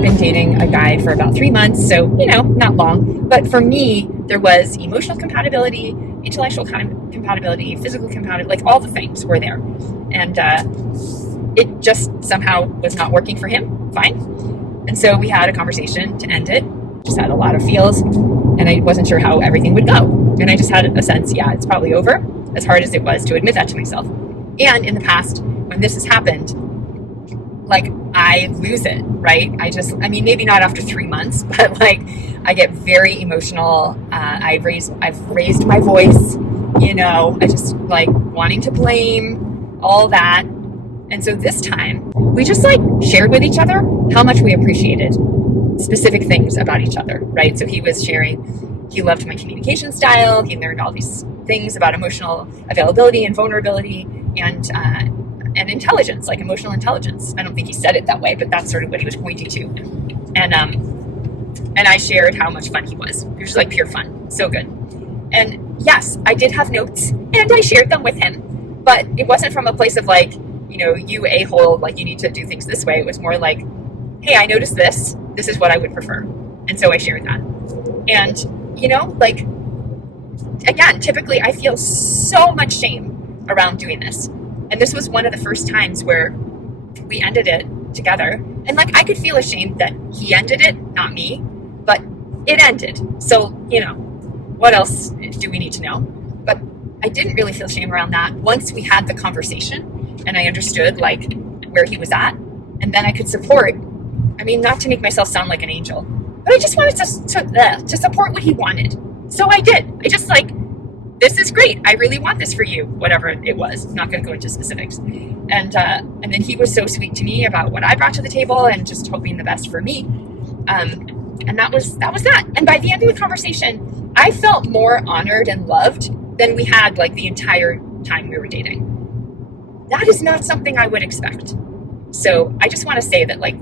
I'd been dating a guy for about 3 months, so, not long. But for me, there was emotional compatibility, intellectual compatibility, physical compatibility, like all the things were there. And it just somehow was not working for him. Fine. And so we had a conversation to end it. Just had a lot of feels, and I wasn't sure how everything would go. And I just had a sense, yeah, it's probably over, as hard as it was to admit that to myself. And in the past, when this has happened, like, I lose it, right? Maybe not after 3 months, but like, I get very emotional. I've raised my voice, I just like wanting to blame, all that. And so this time we just like shared with each other how much we appreciated specific things about each other, right? So he was sharing, he loved my communication style. He learned all these things about emotional availability and vulnerability and intelligence, like emotional intelligence. I don't think he said it that way, but that's sort of what he was pointing to. And I shared how much fun he was. He was just like pure fun. So good. And yes, I did have notes and I shared them with him, but it wasn't from a place of like, you a-hole, like you need to do things this way. It was more like, hey, I noticed this. This is what I would prefer. And so I shared that. And, like, again, typically I feel so much shame around doing this. And this was one of the first times where we ended it together. And like, I could feel ashamed that he ended it, not me, but it ended. So, what else do we need to know? But I didn't really feel shame around that once we had the conversation and I understood like where he was at, and then I could support. Not to make myself sound like an angel, but I just wanted to support what he wanted. So I did. I just like, this is great. I really want this for you, whatever it was. I'm not going to go into specifics. And then he was so sweet to me about what I brought to the table and just hoping the best for me. And that was that. And by the end of the conversation, I felt more honored and loved than we had like the entire time we were dating. That is not something I would expect. So I just want to say that like,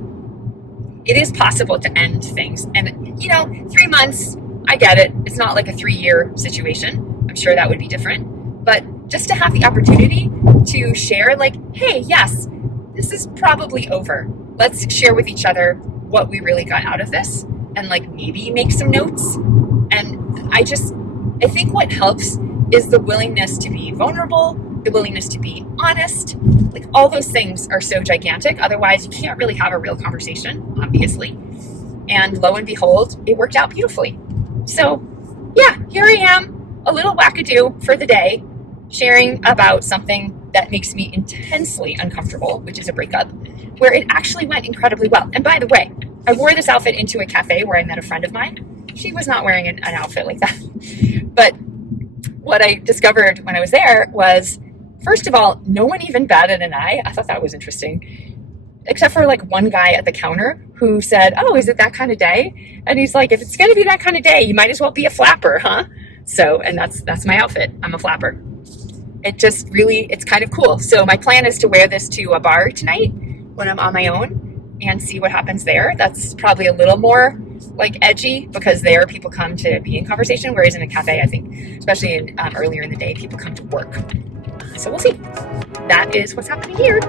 it is possible to end things. And, 3 months, I get it. It's not like a 3-year situation. I'm sure that would be different. But just to have the opportunity to share like, hey, yes, this is probably over. Let's share with each other what we really got out of this and like maybe make some notes. And I think what helps is the willingness to be vulnerable, the willingness to be honest. Like all those things are so gigantic. Otherwise, you can't really have a real conversation, obviously. And lo and behold, it worked out beautifully. So yeah, here I am, a little wackadoo for the day, sharing about something that makes me intensely uncomfortable, which is a breakup, where it actually went incredibly well. And by the way, I wore this outfit into a cafe where I met a friend of mine. She was not wearing an outfit like that. But what I discovered when I was there was, first of all, no one even batted an eye. I thought that was interesting. Except for like one guy at the counter who said, oh, is it that kind of day? And he's like, if it's going to be that kind of day, you might as well be a flapper, huh? So, and that's my outfit. I'm a flapper. It's kind of cool. So my plan is to wear this to a bar tonight when I'm on my own and see what happens there. That's probably a little more like edgy because there people come to be in conversation, whereas in a cafe, I think, especially earlier in the day, people come to work. So we'll see. That is what's happening here.